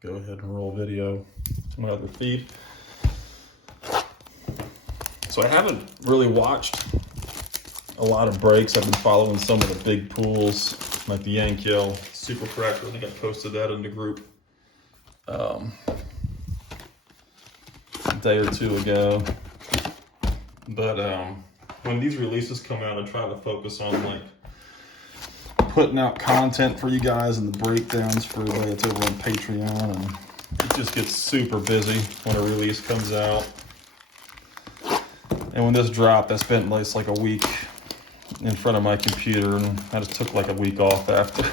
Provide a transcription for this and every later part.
Go ahead and roll video to my other feed. So I haven't really watched a lot of breaks. I've been following some of the big pools, like the Yankiel Super Fractor. I think I posted that in the group a day or two ago. But when these releases come out, I try to focus on like putting out content for you guys and the breakdowns for everybody that's over on Patreon, and it just gets super busy when a release comes out. And when this dropped, I spent like a week in front of my computer, and I just took like a week off after.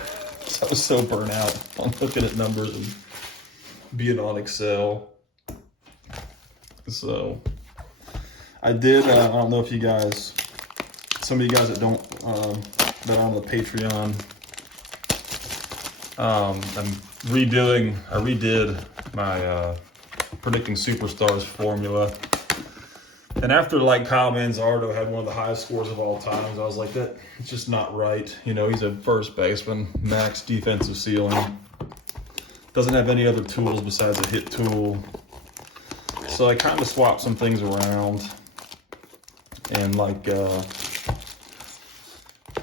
So I was so burnt out on looking at numbers and being on Excel. So I did, I don't know if you guys, some of you guys that don't, that are on the Patreon, I redid my predicting superstars formula. And after like Kyle Manzardo had one of the highest scores of all time, I was like, that it's just not right. You know, he's a first baseman, max defensive ceiling. Doesn't have any other tools besides a hit tool. So I kind of swapped some things around and like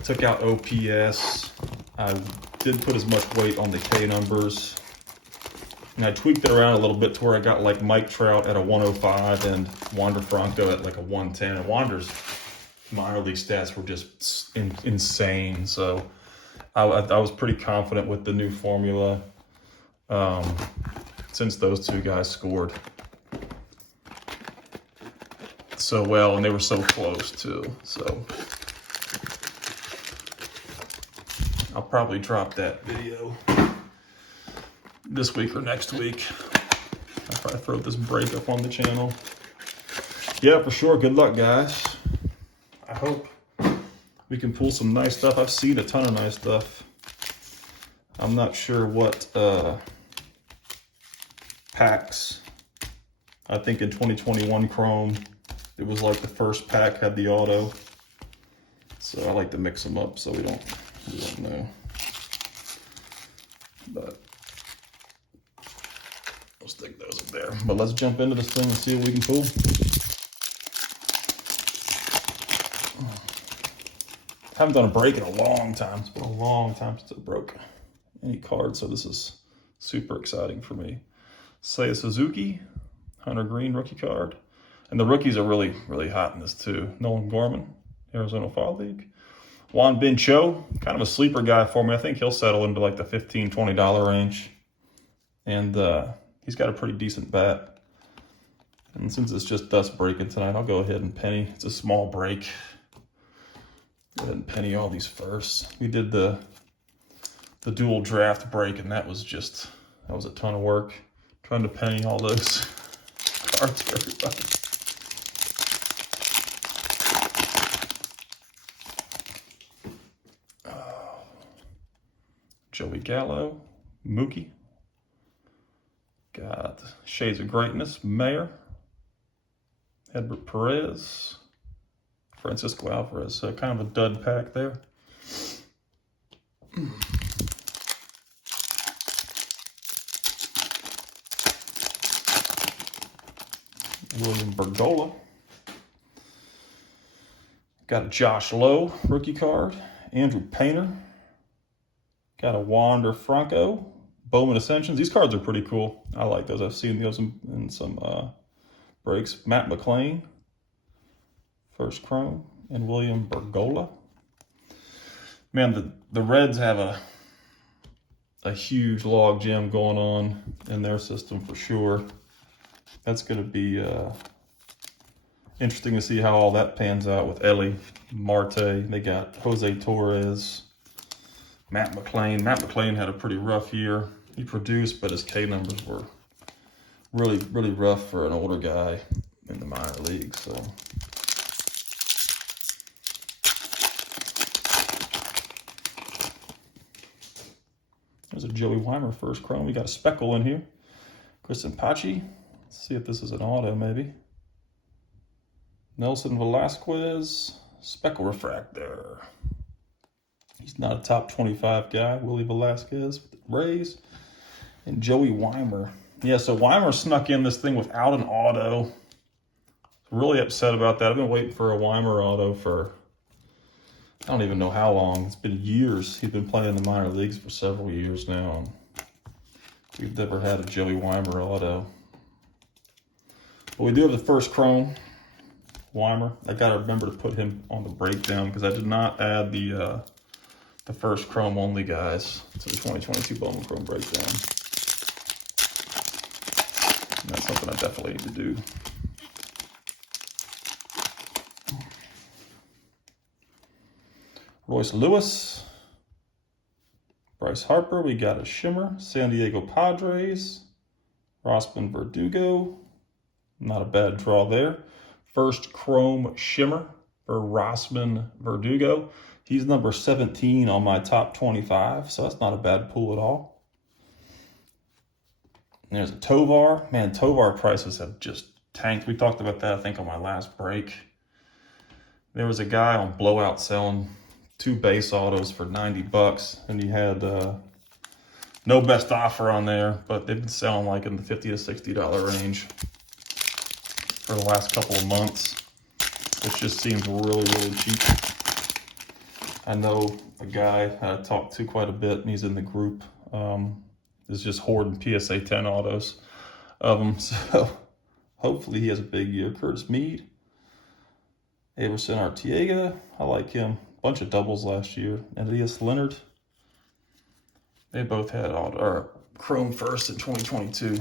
took out OPS. I didn't put as much weight on the K numbers. And I tweaked it around a little bit to where I got like Mike Trout at a 105 and Wander Franco at like a 110. And Wander's minor league stats were just insane. So I was pretty confident with the new formula since those two guys scored so well, and they were so close too. So I'll probably drop that video this week or next week. I'll probably throw this break up on the channel. Yeah, for sure. Good luck, guys. I hope we can pull some nice stuff. I've seen a ton of nice stuff. I'm not sure what packs. I think in 2021 Chrome, it was like the first pack had the auto. So I like to mix them up so we don't know. But I'll stick those up there. But let's jump into this thing and see what we can pull. Haven't done a break in a long time. It's been a long time since I broke any card, so this is super exciting for me. Seiya Suzuki, Hunter Green rookie card. And the rookies are really, really hot in this too. Nolan Gorman, Arizona Fall League. Juan Brito, kind of a sleeper guy for me. I think he'll settle into like the $15, $20 range. And he's got a pretty decent bat. And since it's just us breaking tonight, I'll go ahead and penny. It's a small break. Go ahead and penny all these first. We did the dual draft break, and that was a ton of work. Trying to penny all those cards for everybody. Joey Gallo, Mookie. Got Shades of Greatness, Mayer. Edward Perez. Francisco Alvarez. So kind of a dud pack there. William Bergola. Got a Josh Lowe rookie card. Andrew Painter. Got a Wander Franco, Bowman Ascensions. These cards are pretty cool. I like those. I've seen those in some breaks. Matt McLean, first Chrome, and William Bergola. Man, the Reds have a huge log jam going on in their system for sure. That's going to be interesting to see how all that pans out with Ellie, Marte. They got Jose Torres. Matt McLean. Matt McLean had a pretty rough year. He produced, but his K numbers were really, really rough for an older guy in the minor leagues. So there's a Joey Weimer first Chrome. We got a Speckle in here. Kristen Pachi. Let's see if this is an auto, maybe. Nelson Velasquez. Speckle Refractor. He's not a top 25 guy. Willie Velasquez with the Rays. And Joey Weimer. Yeah, so Weimer snuck in this thing without an auto. Really upset about that. I've been waiting for a Weimer auto for, I don't even know how long. It's been years. He's been playing in the minor leagues for several years now. And we've never had a Joey Weimer auto. But we do have the first chrome Weimer. I got to remember to put him on the breakdown because I did not add the first chrome only guys to the 2022 Bowman Chrome breakdown. And that's something I definitely need to do. Royce Lewis, Bryce Harper, we got a shimmer, San Diego Padres, Rosman Verdugo, not a bad draw there. First chrome shimmer for Rosman Verdugo. He's number 17 on my top 25, so that's not a bad pull at all. And there's a Tovar. Man, Tovar prices have just tanked. We talked about that, I think, on my last break. There was a guy on Blowout selling 2 base autos for $90, and he had no best offer on there, but they've been selling like in the $50 to $60 range for the last couple of months, which just seems really, really cheap. I know a guy I talked to quite a bit, and he's in the group, is just hoarding PSA 10 autos of them, so hopefully he has a big year. Curtis Mead, Everson Arteaga, I like him. Bunch of doubles last year. Elias Leonard. They both had chrome first in 2022.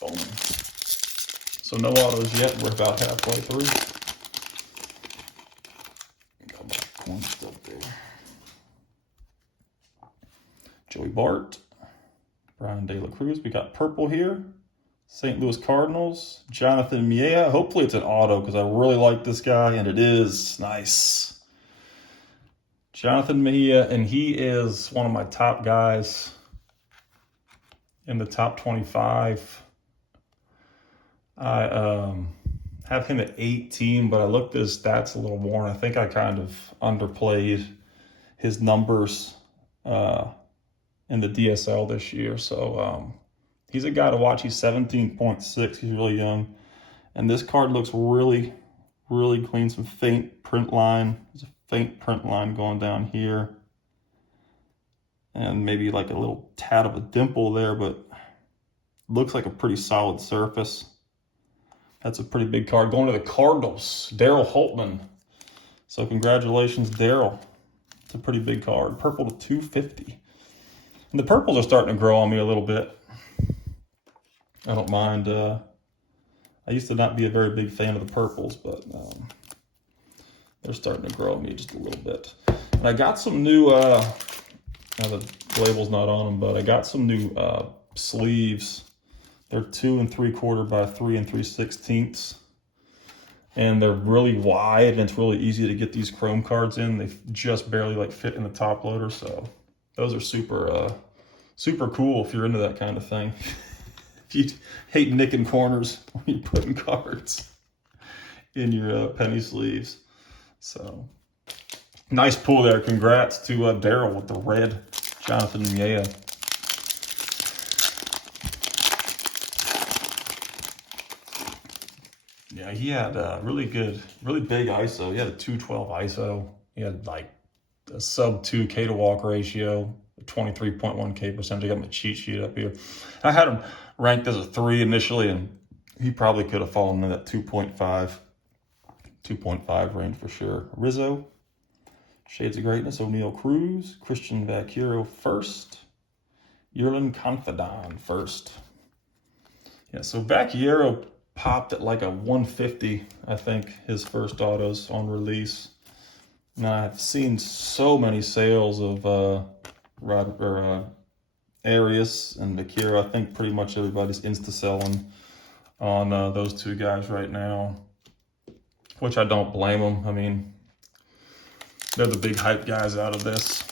Bowman. So no autos yet. We're about halfway through. Got my corn still there. Joey Bart. Brian De La Cruz. We got purple here. St. Louis Cardinals. Jonathan Mejia. Hopefully it's an auto because I really like this guy, and it is. Nice. Jonathan Mejia, and he is one of my top guys in the top 25. I have him at 18, but I looked at his stats a little more, and I think I kind of underplayed his numbers in the DSL this year. So he's a guy to watch. He's 17.6. He's really young. And this card looks really, really clean. Some faint print line. There's a faint print line going down here. And maybe like a little tad of a dimple there, but looks like a pretty solid surface. That's a pretty big card. Going to the Cardinals, Daryl Holtman. So congratulations, Daryl. It's a pretty big card. Purple to 250. And the purples are starting to grow on me a little bit. I don't mind. I used to not be a very big fan of the purples, but they're starting to grow on me just a little bit. And I got some new, now the label's not on them, but I got some new sleeves. They're 2 3/4 by 3 3/16. And they're really wide, and it's really easy to get these chrome cards in. They just barely like fit in the top loader, so those are super cool if you're into that kind of thing. If you hate nicking corners when you're putting cards in your penny sleeves. So, nice pull there. Congrats to Daryl with the red Jonathan Mejia. Yeah, he had really good, really big ISO. He had a 212 ISO. He had like a sub 2 K to walk ratio, 23.1 K percentage. I got my cheat sheet up here. I had him ranked as a 3 initially, and he probably could have fallen in that 2.5 range for sure. Rizzo, Shades of Greatness, O'Neal Cruz, Christian Vaquero first, Yerlin Confidant first. Yeah, so Vaquero popped at like a 150, I think, his first autos on release. Now I've seen so many sales of Arias and Vaquero. I think pretty much everybody's insta-selling on those two guys right now, which I don't blame them. I mean, they're the big hype guys out of this.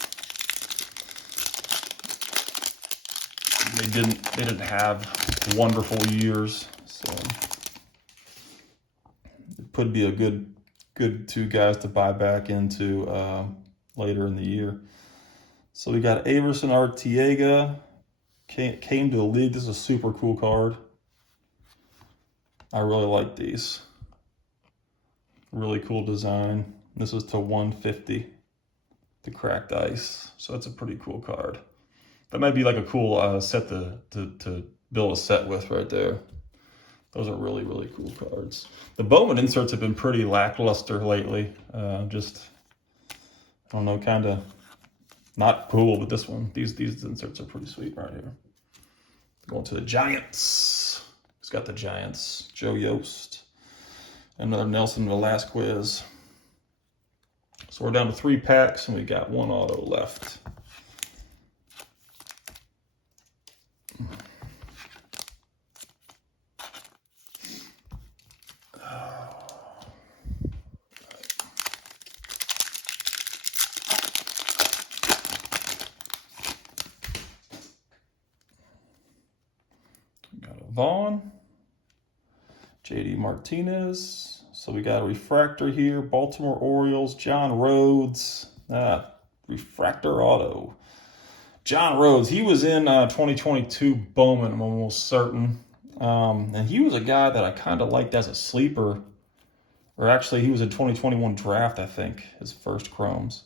They didn't have wonderful years, so it could be a good two guys to buy back into later in the year. So we got Everson Arteaga, came to the league. This is a super cool card. I really like these. Really cool design. This is to 150, the cracked ice. So that's a pretty cool card. That might be like a cool set to build a set with right there. Those are really, really cool cards. The Bowman inserts have been pretty lackluster lately. I don't know, kind of not cool, but this one, these inserts are pretty sweet right here. Going to the Giants. Who's got the Giants? Joe Yost. Another Nelson Velasquez. So we're down to 3 packs, and we got 1 auto left. Vaughn, JD Martinez. So we got a refractor here. Baltimore Orioles, John Rhodes. Refractor auto. John Rhodes, he was in 2022 Bowman, I'm almost certain. And he was a guy that I kind of liked as a sleeper. Or actually, he was in 2021 draft, I think, his first chromes.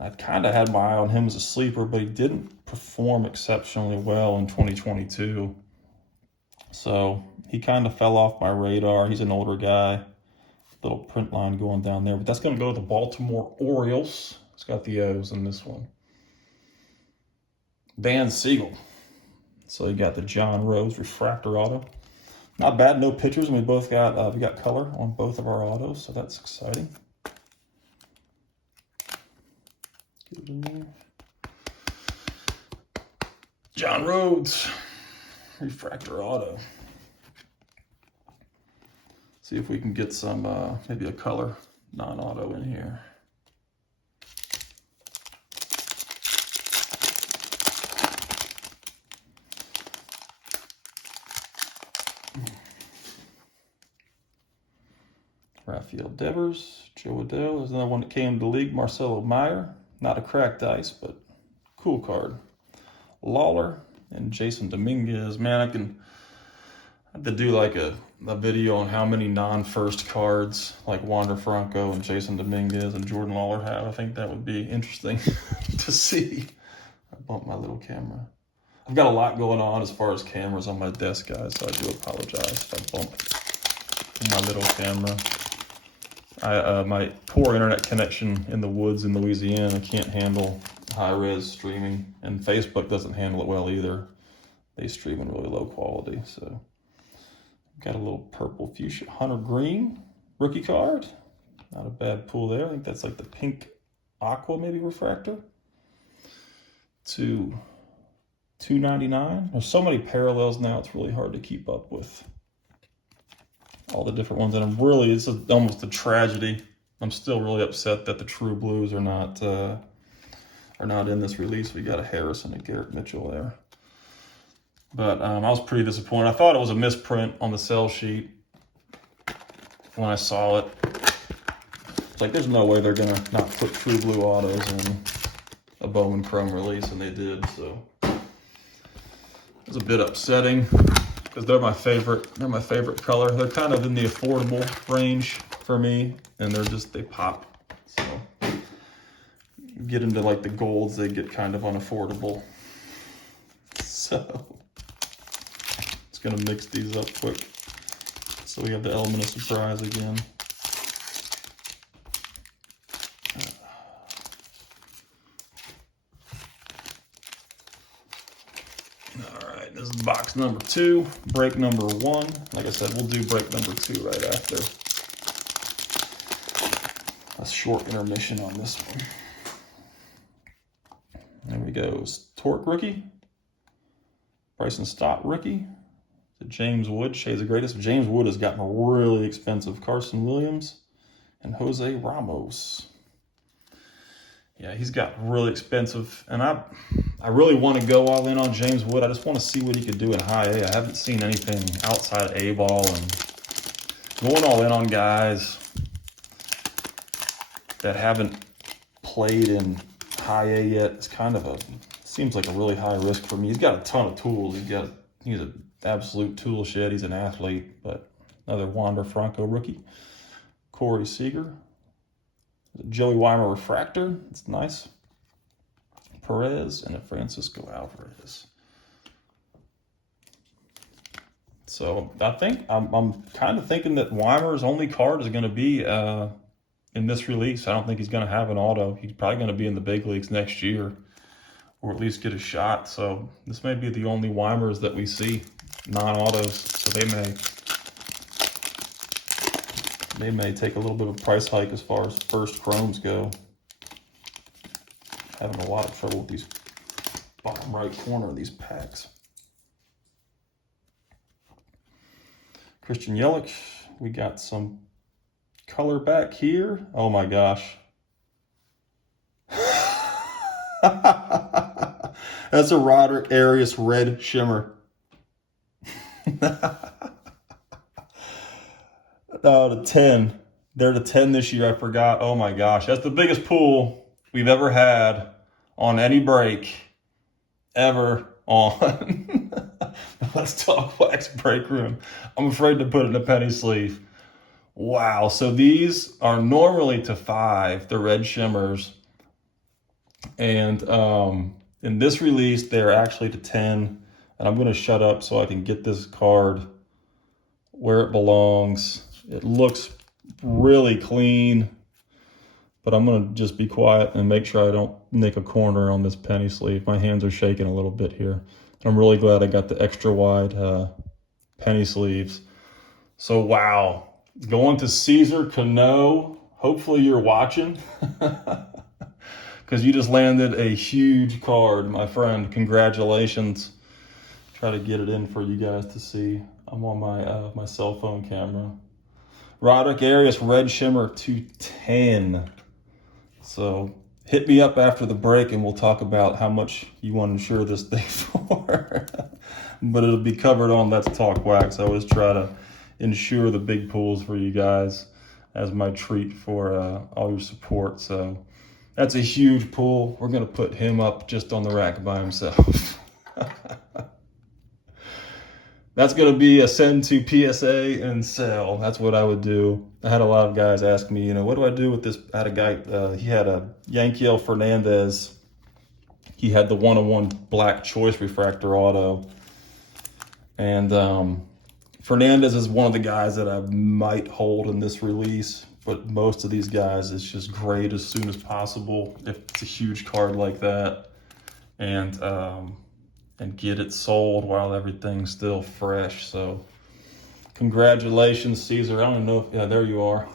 I kind of had my eye on him as a sleeper, but he didn't perform exceptionally well in 2022. So he kind of fell off my radar. He's an older guy. Little print line going down there. But that's going to go to the Baltimore Orioles. It's got the O's in this one. Van Siegel. So you got the John Rhodes refractor auto. Not bad, no pictures. And we both got we got color on both of our autos, so that's exciting. Get it in there. John Rhodes. Refractor auto. See if we can get some, maybe a color non-auto in here. Rafael Devers, Joe Adell. There's another one that came to the league, Marcelo Meyer. Not a cracked ice, but cool card. Lawler. And Jason Dominguez, man, I have to do like a video on how many non-first cards like Wander Franco and Jason Dominguez and Jordan Lawler have. I think that would be interesting to see. I bumped my little camera. I've got a lot going on as far as cameras on my desk, guys, so I do apologize if I bumped my little camera. My poor internet connection in the woods in Louisiana can't handle high-res streaming, and Facebook doesn't handle it well either. They stream in really low quality. So got a little purple fuchsia Hunter Green rookie card. Not a bad pull there. I think that's like the pink aqua maybe refractor to $2.99. There's so many parallels now, it's really hard to keep up with all the different ones. And it's almost a tragedy. I'm still really upset that the True Blues are not in this release. We got a Harrison and Garrett Mitchell there. But I was pretty disappointed. I thought it was a misprint on the sell sheet when I saw it. It's like, there's no way they're going to not put True Blue autos in a Bowman Chrome release, and they did. So it was a bit upsetting because they're my favorite color. They're kind of in the affordable range for me, and they pop. So get into like the golds, they get kind of unaffordable. So it's gonna mix these up quick. So we have the element of surprise again. All right, this is box number 2, break number 1. Like I said, we'll do break number 2 right after a short intermission on this one. There we go. Torque rookie. Bryson Stott rookie. The James Wood, Shades of Greatest. James Wood has gotten really expensive. Carson Williams and Jose Ramos. Yeah, he's got really expensive. And I really want to go all in on James Wood. I just want to see what he could do in high A. I haven't seen anything outside of A-ball, and going all in on guys that haven't played in high A yet. It's kind of seems seems like a really high risk for me. He's got a ton of tools. He's an absolute tool shed. He's an athlete, but another Wander Franco rookie. Corey Seager. Joey Weimer refractor. It's nice. Perez and a Francisco Alvarez. So I think I'm kind of thinking that Weimer's only card is going to be in this release. I don't think he's going to have an auto. He's probably going to be in the big leagues next year, or at least get a shot. So this may be the only Weimers that we see, non-autos. So they may take a little bit of a price hike as far as first chromes go. Having a lot of trouble with these bottom right corner of these packs. Christian Yelich, we got some color back here. Oh my gosh. That's a Roderick Arias red shimmer. The 10. They're the 10 this year, I forgot. Oh my gosh. That's the biggest pool we've ever had on any break ever on Let's Talk Wax break room. I'm afraid to put it in a penny sleeve. Wow. So these are normally to 5, the red shimmers. And in this release, they're actually to 10. And I'm going to shut up so I can get this card where it belongs. It looks really clean, but I'm going to just be quiet and make sure I don't nick a corner on this penny sleeve. My hands are shaking a little bit here. I'm really glad I got the extra wide penny sleeves. So, wow. Going to Caesar Cano. Hopefully you're watching, because you just landed a huge card, my friend. Congratulations. Try to get it in for you guys to see. I'm on my cell phone camera. Roderick Arias red shimmer 210. So hit me up after the break and we'll talk about how much you want to insure this thing for. But it'll be covered on Let's Talk Wax. I always try to insure the big pools for you guys as my treat for all your support. So that's a huge pool. We're going to put him up just on the rack by himself. That's going to be a send to PSA and sell. That's what I would do. I had a lot of guys ask me, what do I do with this? I had a guy, he had a Yankiel Fernandez. He had the 1-on-1 black choice refractor auto. And Fernandez is one of the guys that I might hold in this release. But most of these guys, it's just great as soon as possible if it's a huge card like that. And get it sold while everything's still fresh. So congratulations, Caesar. I don't know if, yeah, there you are.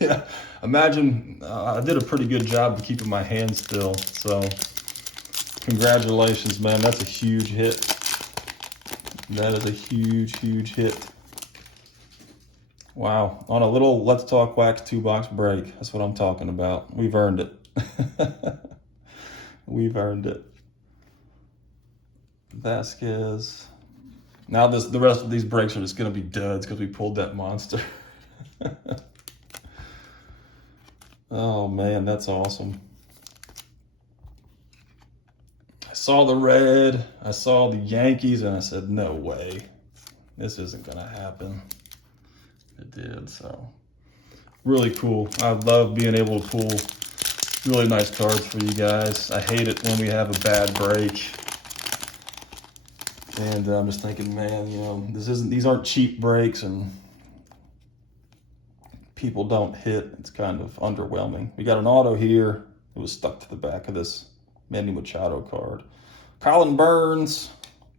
Yeah, imagine, I did a pretty good job of keeping my hands still. So congratulations, man. That's a huge hit. That is a huge, huge hit. Wow, on a little Let's Talk Wax 2-box break. That's what I'm talking about. We've earned it. We've earned it. Vasquez. Now the rest of these breaks are just going to be duds because we pulled that monster. Oh man, that's awesome. I saw the red, I saw the Yankees, and I said, no way. This isn't going to happen. It did, so. Really cool. I love being able to pull really nice cards for you guys. I hate it when we have a bad break. And I'm just thinking, man, these aren't cheap breaks and people don't hit. It's kind of underwhelming. We got an auto here. It was stuck to the back of this Manny Machado card. Colin Burns,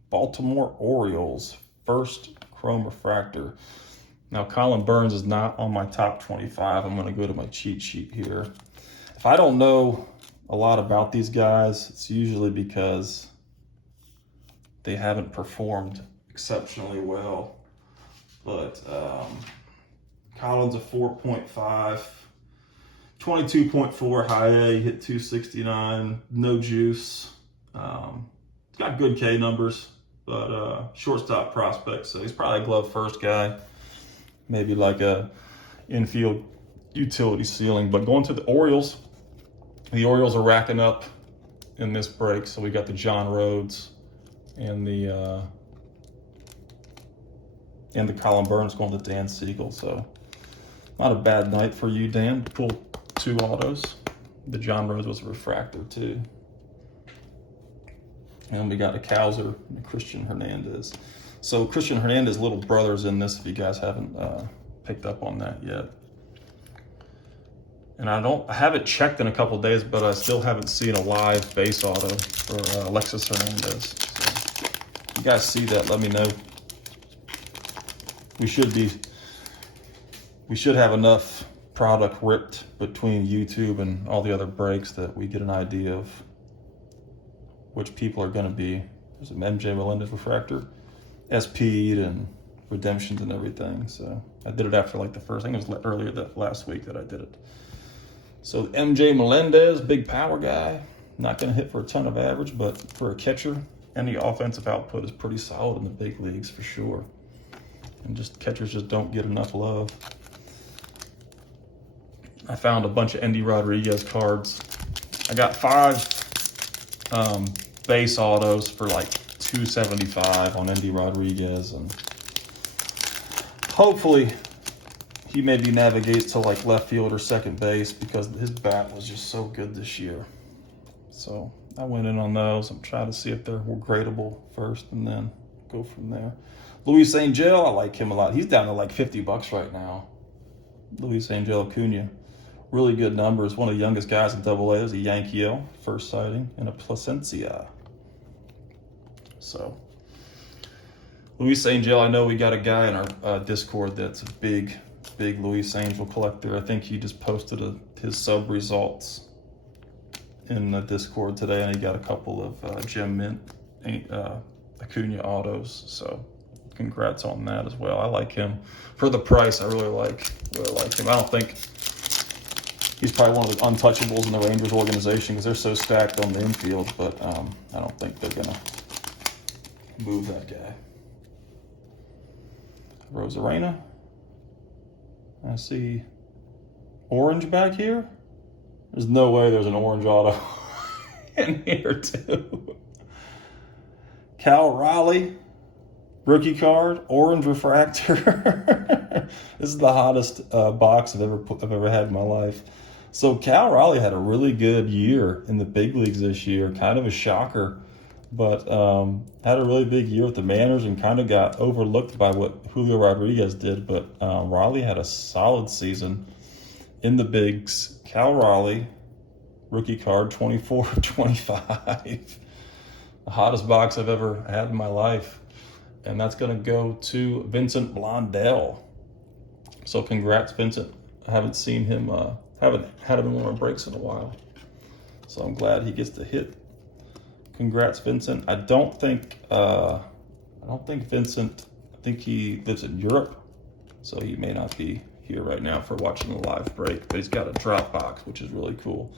Baltimore Orioles, first chrome refractor. Now, Colin Burns is not on my top 25. I'm going to go to my cheat sheet here. If I don't know a lot about these guys, it's usually because they haven't performed exceptionally well. But Colin's a 4.5, 22.4 high A, hit 269, no juice. He's got good K numbers, but shortstop prospect, so he's probably a glove first guy. Maybe like a infield utility ceiling. But going to the Orioles are racking up in this break. So we got the John Rhodes and the Colin Burns going to Dan Siegel. So not a bad night for you, Dan, to pull 2 autos. The John Rhodes was a refractor too. And we got a Cowser and a Christian Hernandez. So Christian Hernandez's little brother's in this, if you guys haven't picked up on that yet. And I haven't checked in a couple days, but I still haven't seen a live base auto for Alexis Hernandez. So if you guys see that, let me know. We should have enough product ripped between YouTube and all the other breaks that we get an idea of which people are going to be. There's an MJ Melendez refractor, SP'd and redemptions and everything. So I did it after like the first, I think it was earlier last week that I did it. So MJ Melendez, big power guy, not going to hit for a ton of average, but for a catcher, any offensive output is pretty solid in the big leagues for sure. And just catchers just don't get enough love. I found a bunch of Endy Rodriguez cards. I got 5 base autos for like $275 on Endy Rodriguez, and hopefully he maybe navigates to like left field or second base because his bat was just so good this year. So I went in on those. I'm trying to see if they're gradable first and then go from there. Luis Angel, I like him a lot. He's down to like $50 right now. Luis Angel Acuna. Really good numbers. One of the youngest guys in AA. There's a Yankee first sighting and a Placencia. So Luis Angel, I know we got a guy in our Discord that's a big Luis Angel collector. I think he just posted his sub results in the Discord today, and he got a couple of Gem Mint Acuna autos. So congrats on that as well. I like him for the price. I really like him. I don't think he's probably one of the untouchables in the Rangers organization because they're so stacked on the infield, but I don't think they're gonna move that guy. Rosarena. I see orange back here. There's no way there's an orange auto in here too. Cal Raleigh, rookie card, orange refractor. This is the hottest box I've ever had in my life. So Cal Raleigh had a really good year in the big leagues this year, kind of a shocker, but had a really big year with the Mariners and kind of got overlooked by what Julio Rodriguez did. But Raleigh had a solid season in the bigs. Cal Raleigh, rookie card, 24/25. The hottest box I've ever had in my life. And that's going to go to Vincent Blondell. So congrats, Vincent. I haven't seen him, haven't had him in one of my breaks in a while. So I'm glad he gets to hit. Congrats, Vincent. I don't think Vincent, I think he lives in Europe. So he may not be here right now for watching the live break, but he's got a drop box, which is really cool.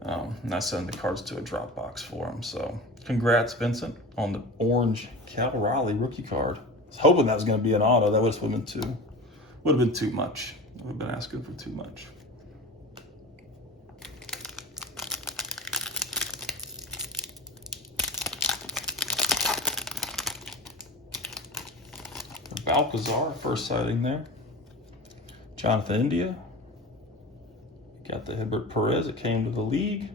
And I send the cards to a drop box for him. So congrats, Vincent, on the orange Cal Raleigh rookie card. I was hoping that was going to be an auto. That would have been too much. I would have been asking for too much. Balcazar, first sighting there. Jonathan India. Got the Hibbert Perez that came to the league.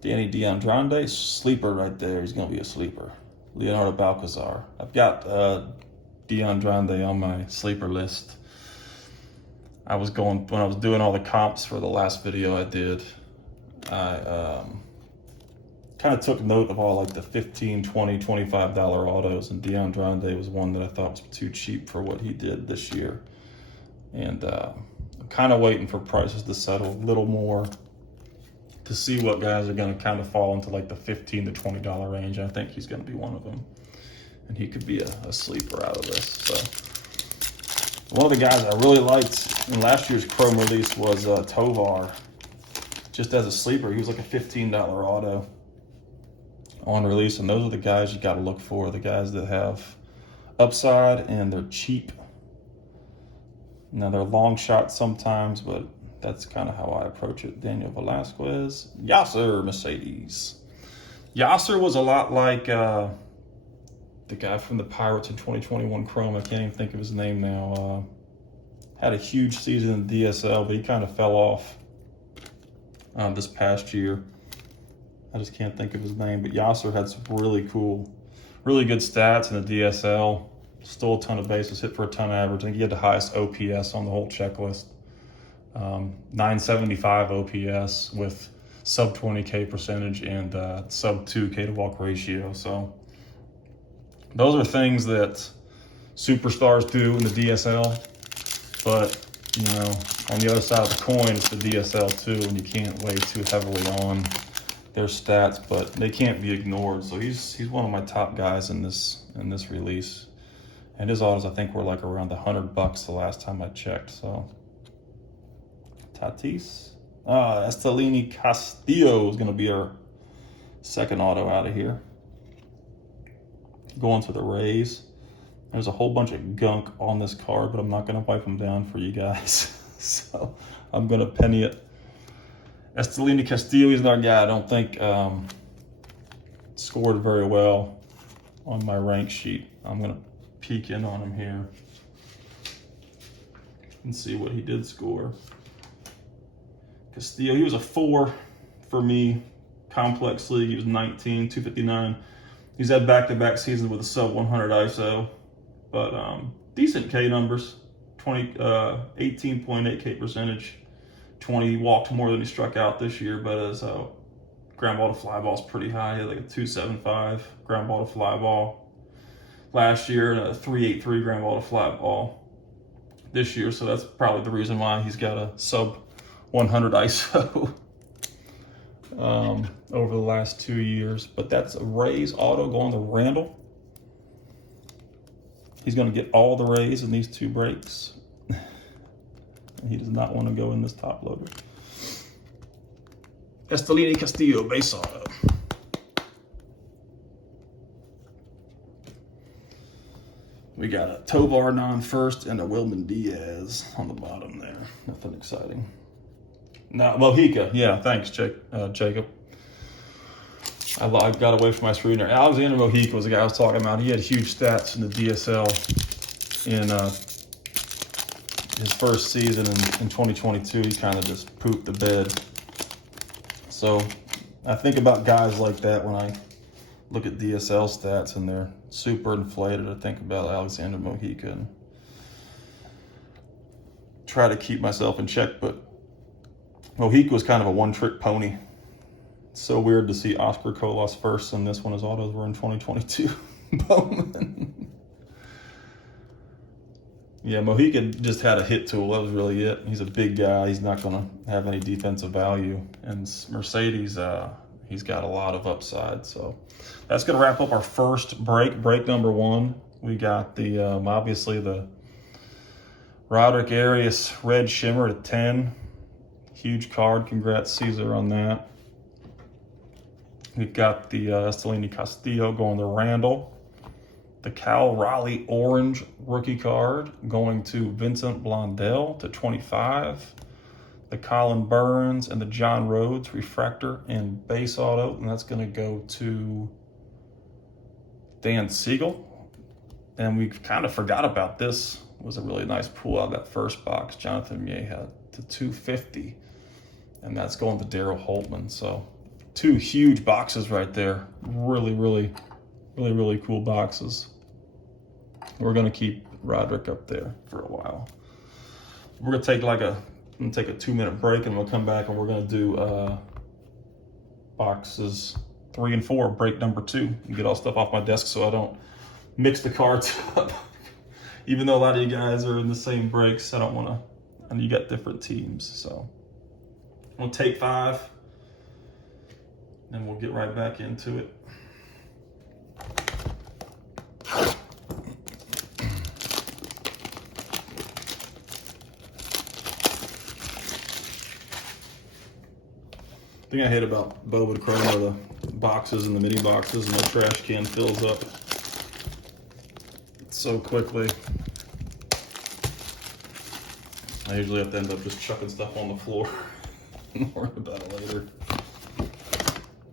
Danny DeAndrande, sleeper right there. He's going to be a sleeper. Leonardo Balcazar. I've got DeAndrande on my sleeper list. When I was doing all the comps for the last video I did, I kind of took note of all like the $15, $20, $25 autos, and DeAndrande was one that I thought was too cheap for what he did this year. And I'm kind of waiting for prices to settle a little more to see what guys are going to kind of fall into like the $15 to $20 range. I think he's going to be one of them, and he could be a sleeper out of this. So one of the guys I really liked in last year's Chrome release was Tovar. Just as a sleeper, he was like a $15 auto on release, and those are the guys you got to look for, the guys that have upside and they're cheap. Now they're long shots sometimes, but that's kind of how I approach it. Daniel Velasquez, Yasser Mercedes. Yasser was a lot like the guy from the Pirates in 2021 Chrome. I can't even think of his name now. Had a huge season in DSL, but he kind of fell off this past year. I just can't think of his name, but Yasser had some really good stats in the DSL. Stole a ton of bases, hit for a ton of average. I think he had the highest OPS on the whole checklist. 975 OPS with sub 20K percentage and sub 2K to walk ratio. So those are things that superstars do in the DSL, but you know, on the other side of the coin, it's the DSL too, and you can't weigh too heavily on their stats, but they can't be ignored. So he's one of my top guys in this release, and his autos I think were like around $100 the last time I checked. So Tatis, Estelini Castillo is going to be our second auto out of here. Going to the Rays. There's a whole bunch of gunk on this card, but I'm not going to wipe them down for you guys. So I'm going to penny it. Estelini Castillo, he's another guy I don't think scored very well on my rank sheet. I'm going to peek in on him here and see what he did score. Castillo, he was a 4 for me. Complex league, he was 19, 259. He's had back-to-back seasons with a sub 100 ISO, but decent K numbers. 18.8 K percentage. 20 walked more than he struck out this year, but his ground ball to fly ball is pretty high. He had like a 275 ground ball to fly ball last year and a 383 ground ball to fly ball this year. So that's probably the reason why he's got a sub 100 ISO over the last 2 years. But that's a Rays auto going to Randall. He's going to get all the Rays in these 2 breaks. He does not want to go in this top loader. Estelini Castillo, base auto. We got a Tovar non-first and a Wilman Diaz on the bottom there. Nothing exciting. No, Mojica. Yeah, thanks, Jacob. I got away from my screen there. Alexander Mojica was the guy I was talking about. He had huge stats in the DSL in his first season in 2022. He kind of just pooped the bed. So I think about guys like that when I look at DSL stats and they're super inflated. I think about Alexander Mojica and try to keep myself in check. But Mojica was kind of a one-trick pony. It's so weird to see Oscar Colas first and this one his autos were in 2022. Bowman. Yeah, Mojica just had a hit tool. That was really it. He's a big guy. He's not going to have any defensive value. And Mercedes, he's got a lot of upside. So that's going to wrap up our first break. Break number 1. We got the, obviously, the Roderick Arias Red Shimmer at 10. Huge card. Congrats, Caesar, on that. We've got the Estelini Castillo going to Randall. The Cal Raleigh Orange rookie card going to Vincent Blondell to 25. The Colin Burns and the John Rhodes refractor and base auto, and that's going to go to Dan Siegel. And we kind of forgot about this. It was a really nice pull out of that first box. Jonathan Mejia to 250, and that's going to Daryl Holtman. So 2 huge boxes right there. Really cool boxes. We're gonna keep Roderick up there for a while. We're gonna take I'm gonna take a 2-minute break and we'll come back and we're gonna do boxes 3 and 4, break number 2, and get all stuff off my desk so I don't mix the cards up. Even though a lot of you guys are in the same breaks, I don't wanna, and you got different teams. So I'm gonna take 5 and we'll get right back into it. The thing I hate about Bowman Chrome are the boxes and the mini boxes, and the trash can fills up so quickly. I usually have to end up just chucking stuff on the floor and worry about it later.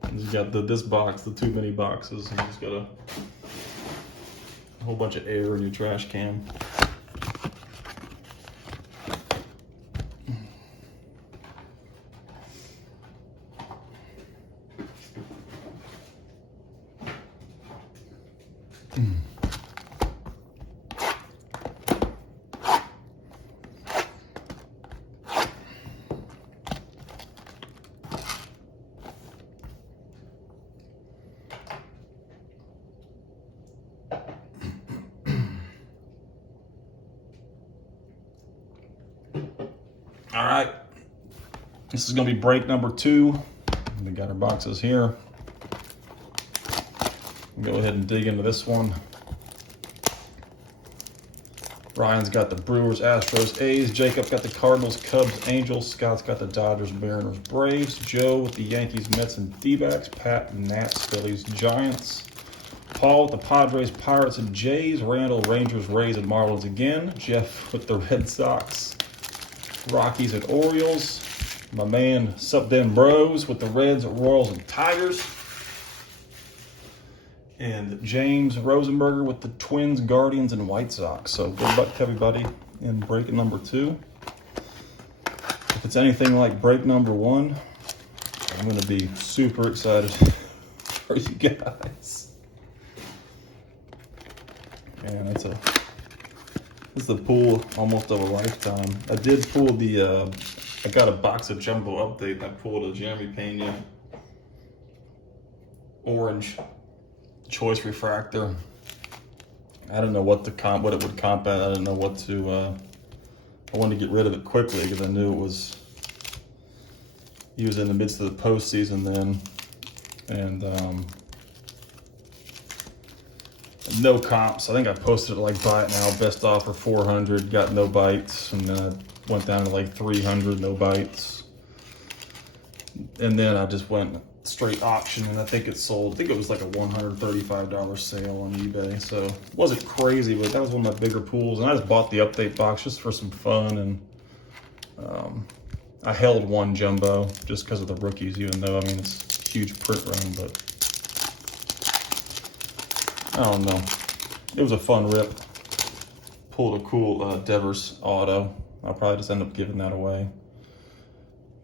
As You got this box, the too many boxes, and you just got a whole bunch of air in your trash can. All right, this is gonna be break number 2. We got our boxes here. We'll go ahead and dig into this one. Ryan's got the Brewers, Astros, A's. Jacob got the Cardinals, Cubs, Angels. Scott's got the Dodgers, Mariners, Braves. Joe with the Yankees, Mets, and D-backs. Pat, Nats, Phillies, Giants. Paul with the Padres, Pirates, and Jays. Randall, Rangers, Rays, and Marlins again. Jeff with the Red Sox, Rockies, and Orioles. My man, Sup Den Bros with the Reds, Royals, and Tigers. And James Rosenberger with the Twins, Guardians, and White Sox. So good luck to everybody in break number 2. If it's anything like break number 1, I'm going to be super excited for you guys. Man, this is the pull almost of a lifetime. I did pull the, I got a box of Jumbo Update, and I pulled a Jeremy Pena orange choice refractor. I didn't know what it would comp at. I didn't know what to, I wanted to get rid of it quickly because I knew he was in the midst of the postseason then. And no comps. I think I posted it like buy it now, best offer 400, got no bites. And then I went down to like 300, no bites. And then I just went straight auction, and I think it sold, I think it was like a $135 sale on eBay. So it wasn't crazy, but that was one of my bigger pools. And I just bought the update box just for some fun. And I held one jumbo just because of the rookies, even though, I mean, it's a huge print run, but I don't know. It was a fun rip. Pulled a cool Devers auto. I'll probably just end up giving that away.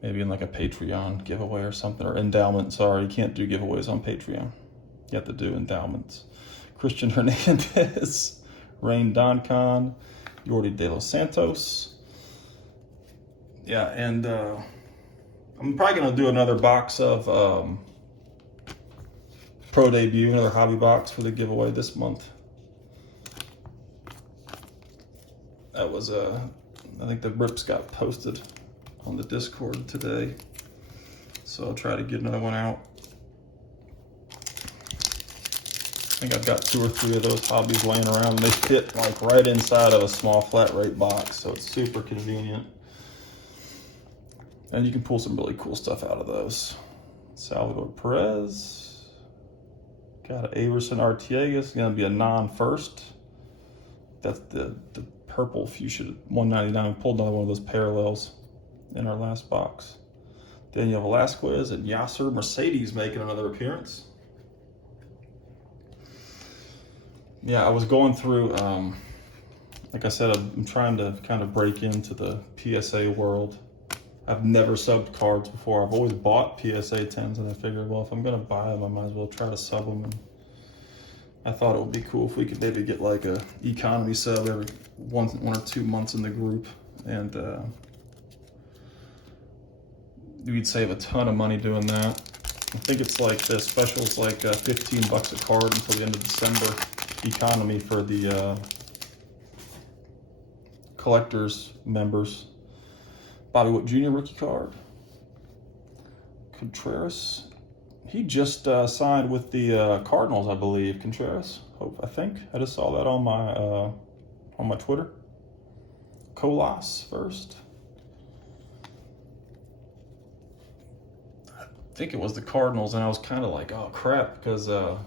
Maybe in like a Patreon giveaway or something, or endowment. Sorry, you can't do giveaways on Patreon. You have to do endowments. Christian Hernandez, Rain Doncon, Yordi De Los Santos. Yeah, and I'm probably gonna do another box of Pro Debut, another hobby box for the giveaway this month. That was I think the rips got posted on the Discord today, so I'll try to get another one out. I think I've got 2 or 3 of those hobbies laying around, and they fit like right inside of a small flat rate box, so it's super convenient. And you can pull some really cool stuff out of those. Salvador Perez, got an Averson Arteaga. It's gonna be a non-first. That's the purple fuchsia 199. We pulled another one of those parallels in our last box. Daniel Velasquez and Yasser Mercedes making another appearance. Yeah, I was going through, like I said, I'm trying to kind of break into the PSA world. I've never subbed cards before. I've always bought PSA 10s, and I figured, well, if I'm gonna buy them, I might as well try to sub them. And I thought it would be cool if we could maybe get like a economy sub every one or 2 months in the group, and we'd save a ton of money doing that. I think it's like the special's like $15 a card until the end of December. Economy for the collectors members. Bobby Witt Jr. rookie card. Contreras. He just signed with the Cardinals, I believe. Contreras, I think. I just saw that on my Twitter. Colas first. I think it was the Cardinals, and I was kind of like, oh crap, because I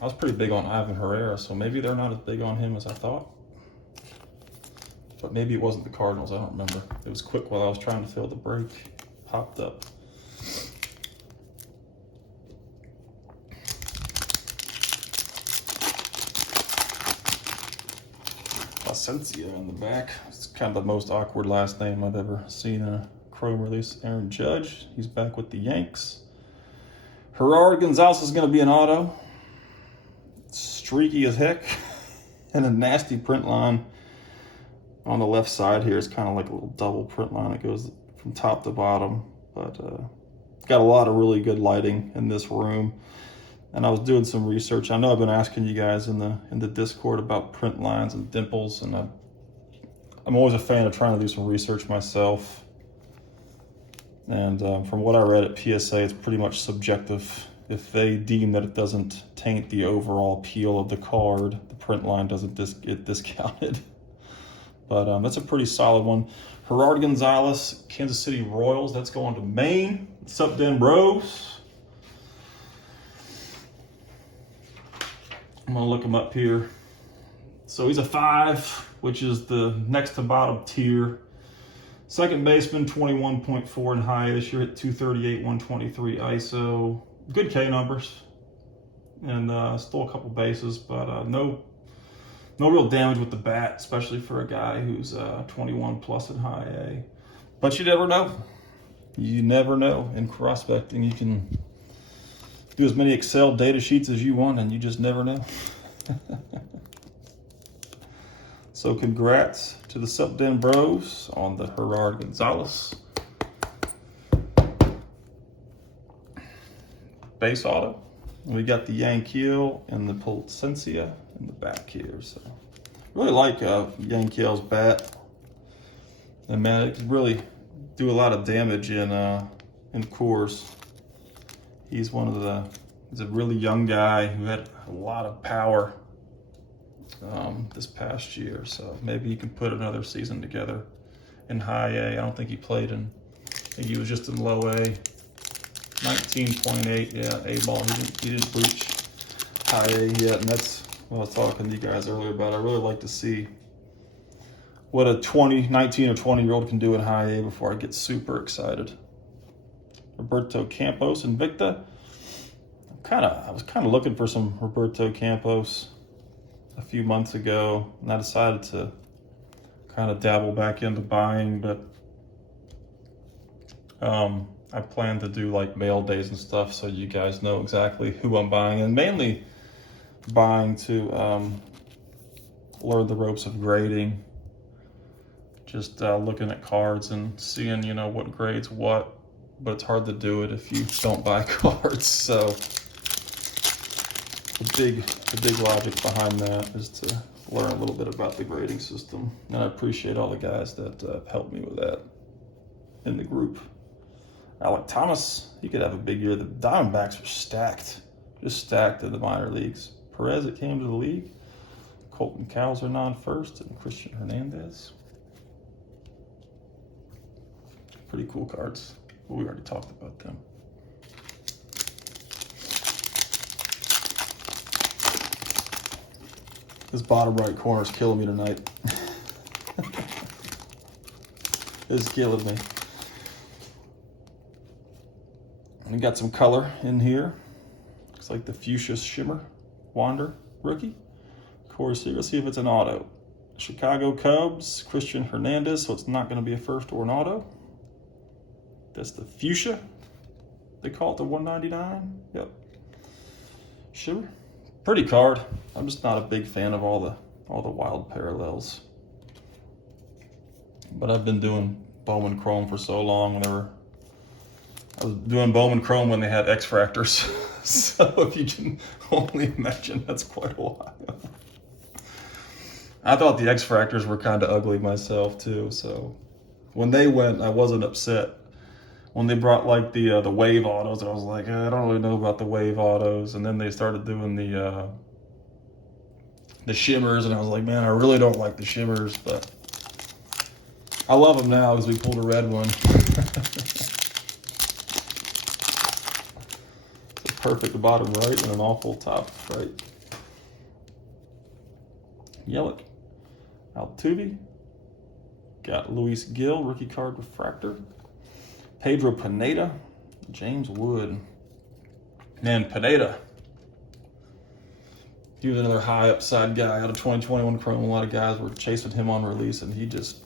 was pretty big on Ivan Herrera, so maybe they're not as big on him as I thought. But maybe it wasn't the Cardinals, I don't remember. It was quick while I was trying to fill the break. Popped up. Placencia in the back. It's kind of the most awkward last name I've ever seen in a Chrome release. Aaron Judge, he's back with the Yanks. Gerard Gonzalez is going to be an auto. Streaky as heck. And a nasty print line on the left side here. It's kind of like a little double print line. It goes from top to bottom. But got a lot of really good lighting in this room. And I was doing some research. I know I've been asking you guys in the Discord about print lines and dimples. And I'm always a fan of trying to do some research myself. And from what I read at PSA, it's pretty much subjective. If they deem that it doesn't taint the overall appeal of the card, the print line doesn't get discounted. But that's a pretty solid one. Gerard Gonzalez, Kansas City Royals. That's going to Maine. What's up, Den Bros? I'm going to look him up here. So he's a 5, which is the next to bottom tier. Second baseman, 21.4 in high this year at 238, 123 ISO. Good K numbers. And stole a couple bases, but no real damage with the bat, especially for a guy who's 21 plus in high A. But you never know. You never know. In prospecting, you can do as many Excel data sheets as you want, and you just never know. So congrats to the Subden Bros on the Gerard Gonzalez base auto. We got the Yankiel and the Placencia in the back here. So really like Yankiel's bat. And man, it can really do a lot of damage in Coors. He's he's a really young guy who had a lot of power this past year. So maybe he can put another season together in high A. I don't think he played I think he was just in low A. 19.8, yeah, A-ball. He didn't breach high A yet, and that's what I was talking to you guys earlier about. I really like to see what a 19 or 20-year-old can do in high A before I get super excited. Roberto Campos, Invicta. I was kind of looking for some Roberto Campos a few months ago, and I decided to kind of dabble back into buying, but I plan to do like mail days and stuff so you guys know exactly who I'm buying, and mainly buying to learn the ropes of grading. Just looking at cards and seeing, what grades what, but it's hard to do it if you don't buy cards. So the big logic behind that is to learn a little bit about the grading system. And I appreciate all the guys that have helped me with that in the group. Alec Thomas, he could have a big year. The Diamondbacks are stacked, just stacked in the minor leagues. Perez, it came to the league. Colton Cowser non-first, and Christian Hernandez. Pretty cool cards, but we already talked about them. This bottom right corner is killing me tonight. It's killing me. We got some color in here. Looks like the Fuchsia Shimmer Wander rookie. Course here, let's see if it's an auto. Chicago Cubs, Christian Hernandez, so it's not going to be a first or an auto. That's the Fuchsia. They call it the 199. Yep. Shimmer. Pretty card. I'm just not a big fan of all the wild parallels. But I've been doing Bowman Chrome for so long. I was doing Bowman Chrome when they had X-Fractors. So if you can only imagine, that's quite a while. I thought the X-Fractors were kind of ugly myself too. So when they went, I wasn't upset. When they brought like the wave autos, I was like, I don't really know about the wave autos. And then they started doing the shimmers, and I was like, man, I really don't like the shimmers, but I love them now because we pulled a red one. Perfect bottom right and an awful top right. Yelich. Altuve. Got Luis Gil, rookie card refractor. Pedro Pineda. James Wood. Man, Pineda. He was another high upside guy out of 2021 Chrome. A lot of guys were chasing him on release, and he just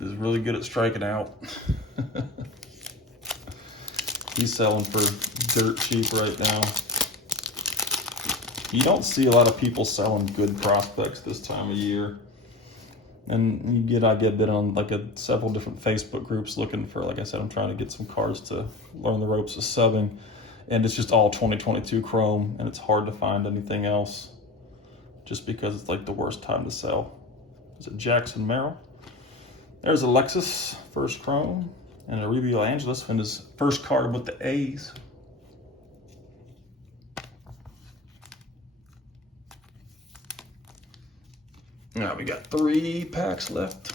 is really good at striking out. He's selling for dirt cheap right now. You don't see a lot of people selling good prospects this time of year. And I get bit on like several different Facebook groups looking for, like I said, I'm trying to get some cards to learn the ropes of subbing. And it's just all 2022 Chrome, and it's hard to find anything else just because it's like the worst time to sell. Is it Jackson Merrill? There's Alexis, first Chrome, and Aribio Angeles in his first card with the A's. Now we got 3 packs left.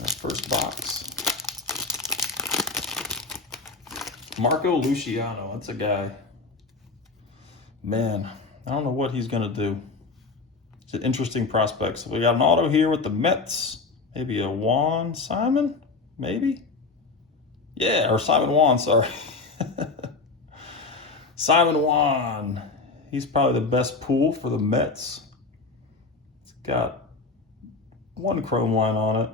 That first box. Marco Luciano, that's a guy. Man, I don't know what he's gonna do. It's an interesting prospect. So we got an auto here with the Mets. Maybe a Juan Simon, maybe? Yeah, or Simon Juan, sorry. Simon Juan. He's probably the best pool for the Mets. It's got 1 chrome line on it,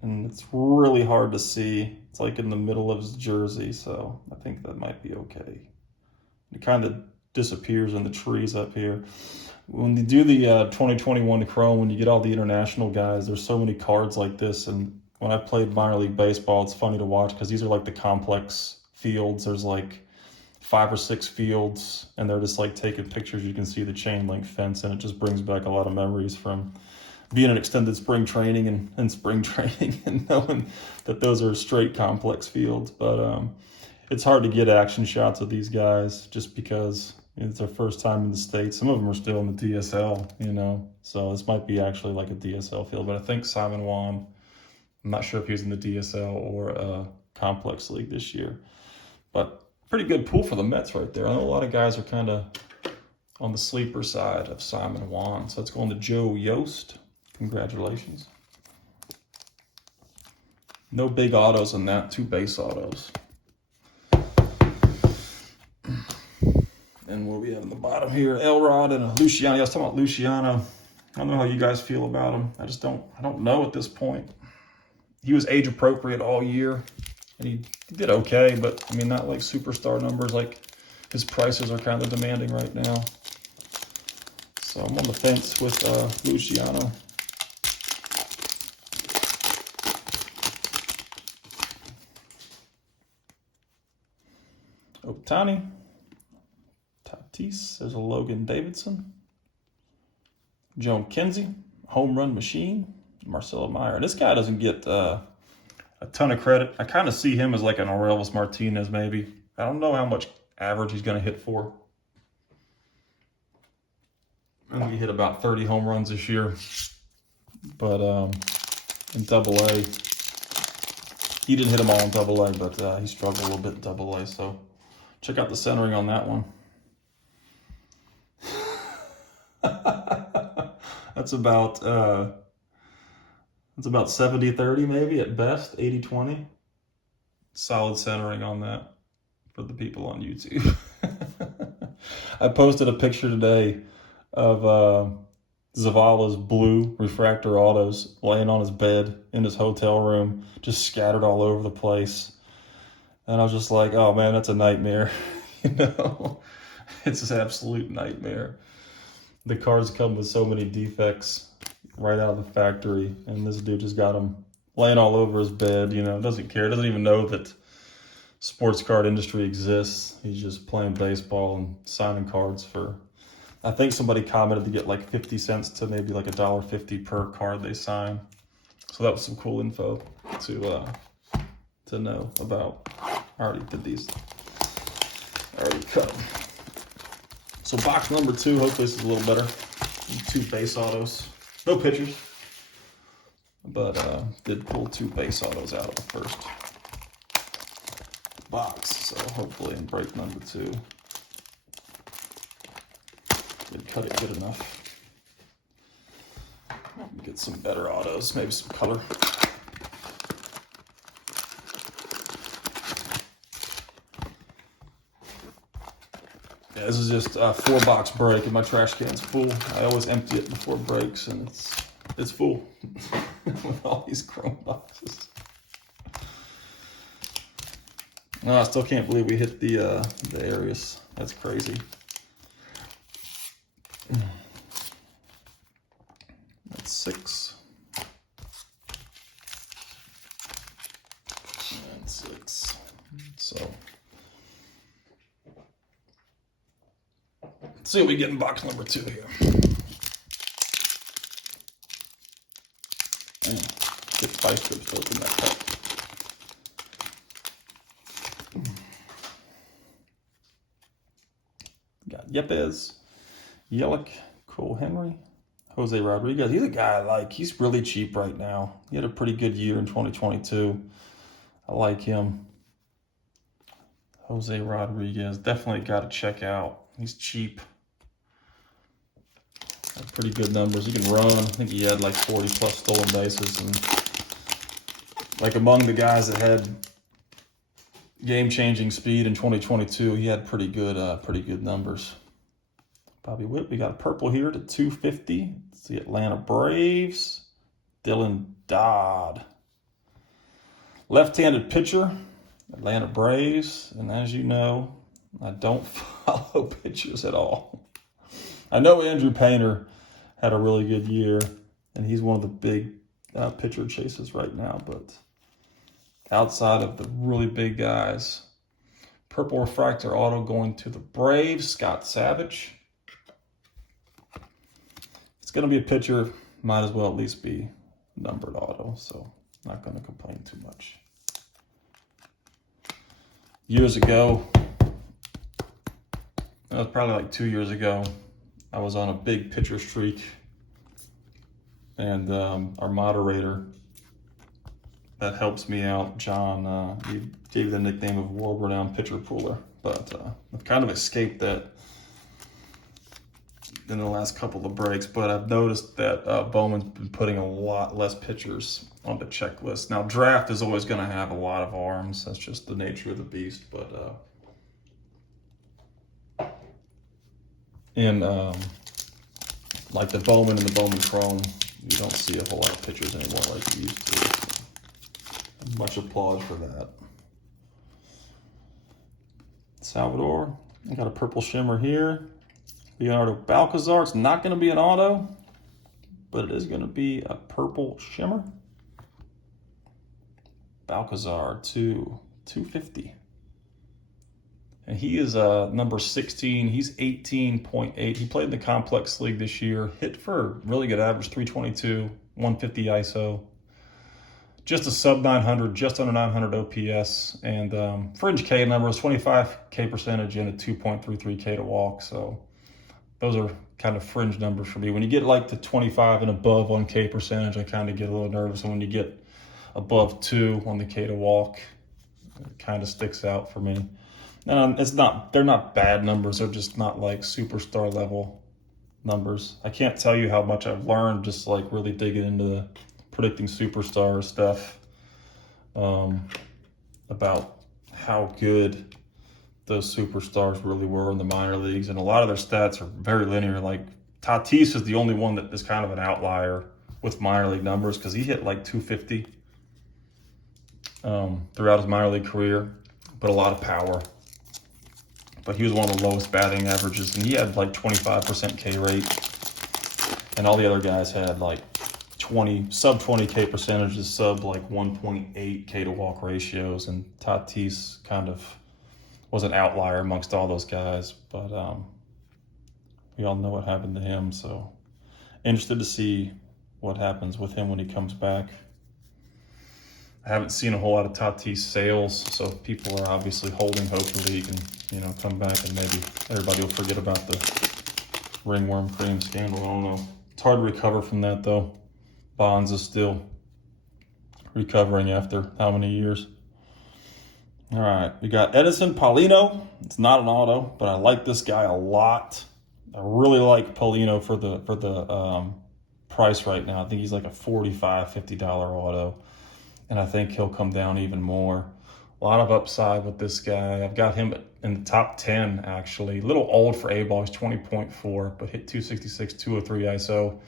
and it's really hard to see. It's like in the middle of his jersey, so I think that might be okay. It kind of disappears in the trees up here. When you do the 2021 Chrome, when you get all the international guys, there's so many cards like this, and when I played minor league baseball, it's funny to watch because these are like the complex fields. There's like 5 or 6 fields, and they're just like taking pictures. You can see the chain link fence, and it just brings back a lot of memories from being an extended spring training and spring training and knowing that those are straight complex fields. But it's hard to get action shots of these guys just because it's their first time in the States. Some of them are still in the DSL, you know, so this might be actually like a DSL field. But I think Simon Juan, I'm not sure if he's in the DSL or complex league this year, but pretty good pool for the Mets right there. I know a lot of guys are kind of on the sleeper side of Simon Juan. So let's go on to Joe Yost. Congratulations. No big autos in that, 2 base autos. And what we have in the bottom here, Elrod and a Luciano. I was talking about Luciano. I don't know how you guys feel about him. I don't know at this point. He was age appropriate all year, and he did okay, but I mean, not like superstar numbers. Like his prices are kind of demanding right now. So I'm on the fence with Luciano. Ohtani, Tatis, there's a Logan Davidson, Joan Kinsey, home run machine, Marcelo Meyer. This guy doesn't get a ton of credit. I kind of see him as like an Aurelvis Martinez maybe. I don't know how much average he's going to hit for. I think he hit about 30 home runs this year. But in Double-A, he didn't hit them all in Double-A, but he struggled a little bit in Double-A, so check out the centering on that one. That's about 70-30 maybe at best, 80-20. Solid centering on that for the people on YouTube. I posted a picture today of Zavala's blue refractor autos laying on his bed in his hotel room, just scattered all over the place. And I was just like, oh man, that's a nightmare. You know, it's an absolute nightmare. The cards come with so many defects right out of the factory, and this dude just got them laying all over his bed, you know, doesn't care, doesn't even know that sports card industry exists. He's just playing baseball and signing cards for, I think somebody commented to get like 50 cents to maybe like $1.50 per card they sign. So that was some cool info to know about. I already did these. I already cut them. So box number 2, hopefully this is a little better. 2 base autos. No pitchers. But did pull 2 base autos out of the first box. So hopefully in break number 2, did cut it good enough. Get some better autos, maybe some color. This is just a 4-box break, and my trash can's full. I always empty it before it breaks, and it's full with all these chrome boxes. No, I still can't believe we hit the Arias. That's crazy. That's 6. And 6. So let's see what we get in box number 2 here. Get 5 strips to open that pack. Got Yepes, Yelich, Cole Henry, Jose Rodriguez. He's a guy I like. He's really cheap right now. He had a pretty good year in 2022. I like him. Jose Rodriguez, definitely got to check out. He's cheap. Had pretty good numbers. He can run. I think he had like 40 plus stolen bases, and like among the guys that had game-changing speed in 2022, he had pretty good numbers. Bobby Witt, we got a purple here to 250. It's the Atlanta Braves. Dylan Dodd. Left-handed pitcher, Atlanta Braves. And as you know, I don't follow pitchers at all. I know Andrew Painter had a really good year, and he's one of the big pitcher chases right now, but outside of the really big guys, purple refractor auto going to the Braves, Scott Savage. It's going to be a pitcher, might as well at least be numbered auto, so not going to complain too much. Years ago, it was probably like 2 years ago, I was on a big pitcher streak, and our moderator that helps me out, John, he gave the nickname of world-renowned pitcher pooler, but I've kind of escaped that in the last couple of breaks, but I've noticed that Bowman's been putting a lot less pitchers on the checklist. Now, draft is always going to have a lot of arms. That's just the nature of the beast, but in like the Bowman and the Bowman Chrome, you don't see a whole lot of pitchers anymore like you used to. Much applause for that. Salvador, I got a purple shimmer here. Leonardo Balcazar, it's not going to be an auto, but it is going to be a purple shimmer. Balcazar to 250. And he is number 16. He's 18.8. He played in the Complex League this year. Hit for a really good average, 322, 150 ISO. Just a sub 900, just under 900 OPS. And fringe K numbers, 25K percentage and a 2.33K to walk. So those are kind of fringe numbers for me. When you get like to 25 and above on K percentage, I kind of get a little nervous. And when you get above 2 on the K to walk, it kind of sticks out for me. And they're not bad numbers. They're just not like superstar level numbers. I can't tell you how much I've learned just like really digging into the predicting superstar stuff, about how good those superstars really were in the minor leagues. And a lot of their stats are very linear. Like Tatis is the only one that is kind of an outlier with minor league numbers because he hit like 250 throughout his minor league career, but a lot of power. But he was one of the lowest batting averages, and he had like 25% K rate. And all the other guys had like sub 20K percentages, sub like 1.8 K to walk ratios, and Tatis kind of was an outlier amongst all those guys, but we all know what happened to him, so interested to see what happens with him when he comes back. I haven't seen a whole lot of Tatis sales, so people are obviously holding hope that he can, come back, and maybe everybody will forget about the ringworm cream scandal. I don't know. It's hard to recover from that, though. Bonds is still recovering after how many years? All right, we got Edison Paulino. It's not an auto, but I like this guy a lot. I really like Paulino for the price right now. I think he's like a $45, $50 auto, and I think he'll come down even more A lot of upside with this guy. I've got him in the top 10, actually. A little old for A-ball. He's 20.4, but hit 266, 203 ISO.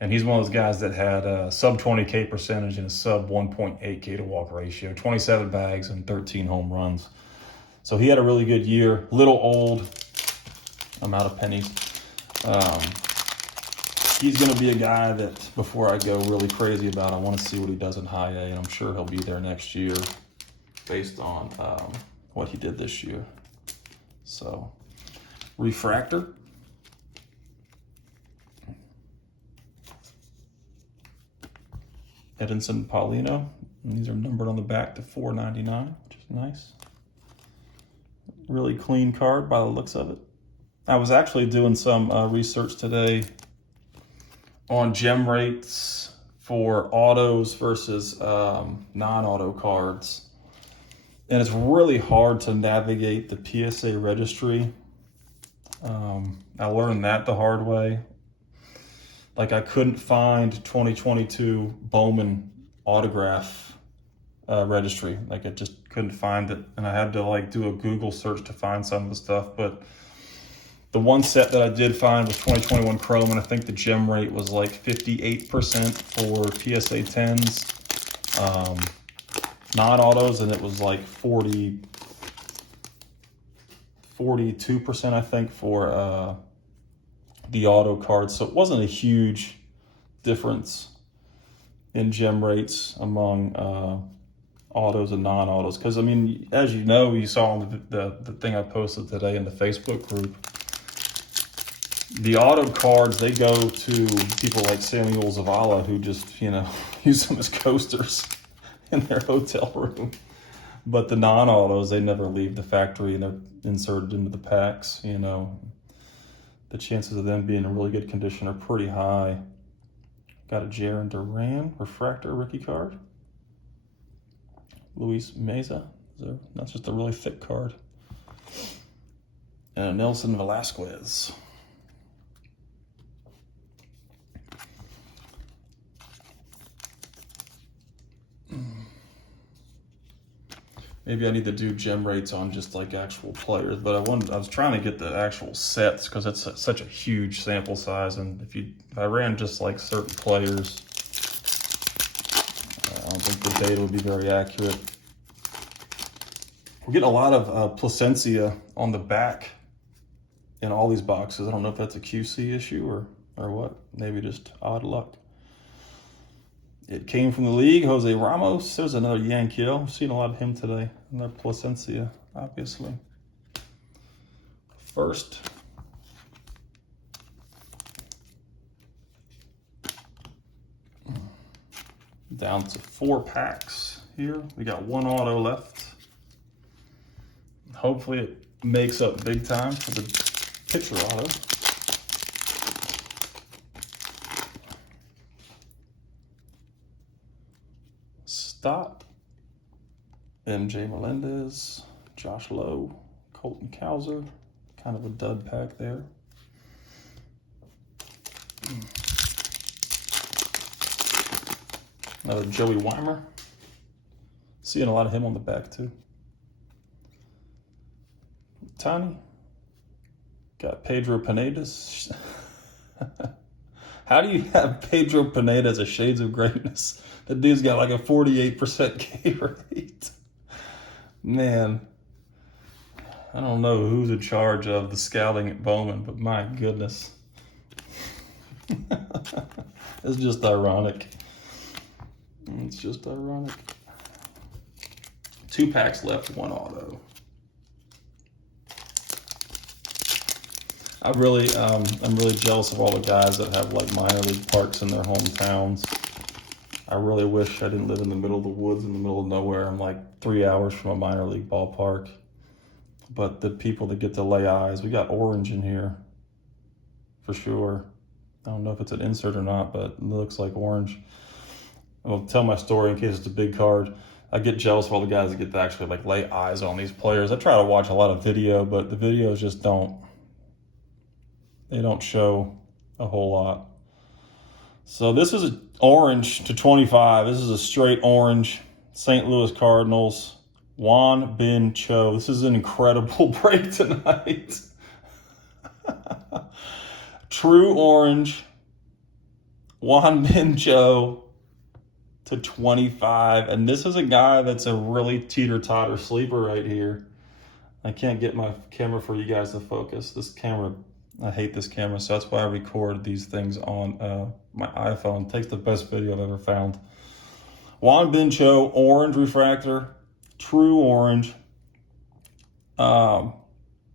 And he's one of those guys that had a sub 20K percentage and a sub 1.8K to walk ratio, 27 bags and 13 home runs. So he had a really good year. Little old. I'm out of pennies. He's going to be a guy that, before I go really crazy about, I want to see what he does in high A, and I'm sure he'll be there next year based on what he did this year. So, refractor. Edinson Paulino. And these are numbered on the back to 499, which is nice. Really clean card by the looks of it. I was actually doing some research today on gem rates for autos versus non-auto cards. And it's really hard to navigate the PSA registry. I learned that the hard way. Like, I couldn't find 2022 Bowman autograph registry. Like, I just couldn't find it. And I had to like do a Google search to find some of the stuff. But the one set that I did find was 2021 Chrome, and I think the gem rate was like 58% for PSA 10s. Non-autos, and it was like 42%, I think, for the auto cards. So it wasn't a huge difference in gem rates among autos and non-autos. Because, I mean, as you know, you saw on the thing I posted today in the Facebook group, the auto cards, they go to people like Samuel Zavala, who just, you know, use them as coasters in their hotel room. But the non-autos, they never leave the factory and they're inserted into the packs, you know. The chances of them being in really good condition are pretty high. Got a Jaron Duran refractor rookie card. Luis Meza. That's just a really thick card. And a Nelson Velasquez. Maybe I need to do gem rates on just like actual players, but I was trying to get the actual sets because it's such a huge sample size, and if I ran just like certain players, I don't think the data would be very accurate. We're getting a lot of Placencia on the back in all these boxes. I don't know if that's a QC issue or what. Maybe just odd luck. It came from the league. Jose Ramos. There's another Yankees. I've seen a lot of him today. Another Placencia, obviously. First. Down to 4 packs here. We got 1 auto left. Hopefully it makes up big time for the pitcher auto. Stott, MJ Melendez, Josh Lowe, Colton Cowser, kind of a dud pack there. Another Joey Weimer. Seeing a lot of him on the back too. Tiny. Got Pedro Pinedas. How do you have Pedro Pineda as a shades of greatness? That dude's got like a 48% K rate. Man, I don't know who's in charge of the scouting at Bowman, but my goodness. It's just ironic. It's just ironic. 2 packs left, 1 auto. I'm really jealous of all the guys that have like minor league parks in their hometowns. I really wish I didn't live in the middle of the woods, in the middle of nowhere. I'm like 3 hours from a minor league ballpark. But the people that get to lay eyes, we got orange in here for sure. I don't know if it's an insert or not, but it looks like orange. I'll tell my story in case it's a big card. I get jealous of all the guys that get to actually like lay eyes on these players. I try to watch a lot of video, but the videos just don't show a whole lot. So this is an orange to 25. This is a straight orange St. Louis Cardinals Juan Brito. This is an incredible break tonight. True orange. Juan Brito to 25. And this is a guy that's a really teeter-totter sleeper right here. I can't get my camera for you guys to focus. This camera, I hate this camera, so that's why I record these things on my iPhone. It takes the best video I've ever found. Juan Brito, orange refractor, true orange.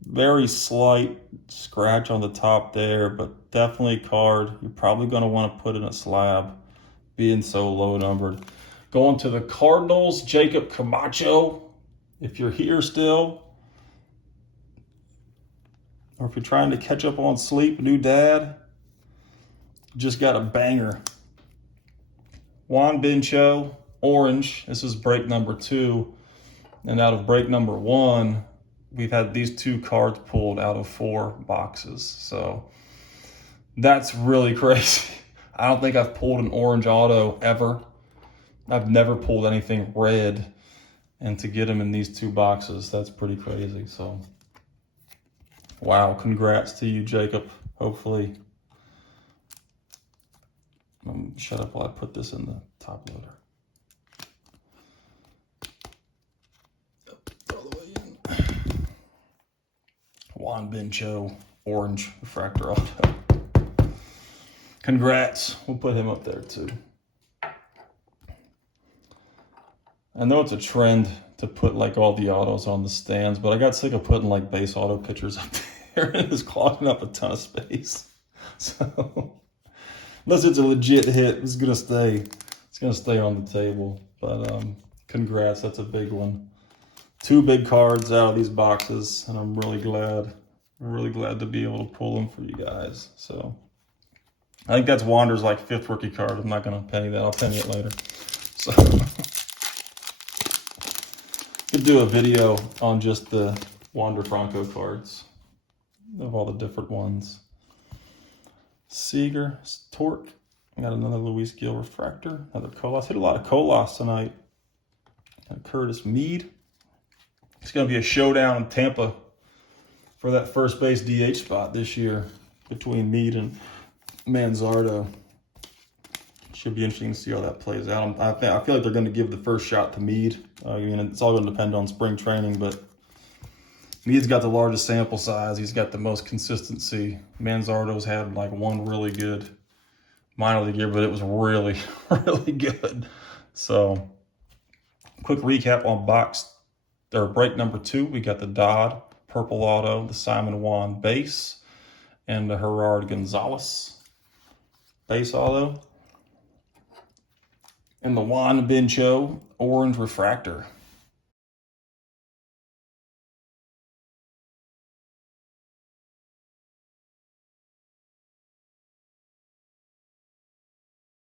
Very slight scratch on the top there, but definitely a card you're probably going to want to put in a slab, being so low numbered. Going to the Cardinals, Jacob Camacho. If you're here still, or if you're trying to catch up on sleep, new dad, just got a banger. Juan Brito, orange. This is break number 2. And out of break number 1, we've had these 2 cards pulled out of 4 boxes. So that's really crazy. I don't think I've pulled an orange auto ever. I've never pulled anything red. And to get them in these 2 boxes, that's pretty crazy. So, wow, congrats to you, Jacob. Hopefully, shut up while I put this in the top loader. All the way in. Juan Brito, orange refractor auto. Congrats. We'll put him up there too. I know it's a trend to put like all the autos on the stands, but I got sick of putting like base auto pitchers up there and it's clogging up a ton of space. So unless it's a legit hit, it's gonna stay on the table. But congrats, that's a big one. 2 big cards out of these boxes, and I'm really glad to be able to pull them for you guys. So I think that's Wander's like 5th rookie card. I'm not gonna penny that, I'll penny it later. So could do a video on just the Wander Franco cards of all the different ones. Seager, Torque. Got another Luis Gil refractor, another Colas. Hit a lot of Colas tonight. Got Curtis Mead. It's going to be a showdown in Tampa for that first base DH spot this year between Mead and Manzardo. Should be interesting to see how that plays out. I feel like they're going to give the first shot to Mead. I mean, it's all going to depend on spring training, but Mead's got the largest sample size. He's got the most consistency. Manzardo's had like 1 really good minor league year, but it was really, really good. So, quick recap on break number 2. We got the Dodd purple auto, the Simon Juan base, and the Gerard Gonzalez base auto. And the Juan Brito orange refractor.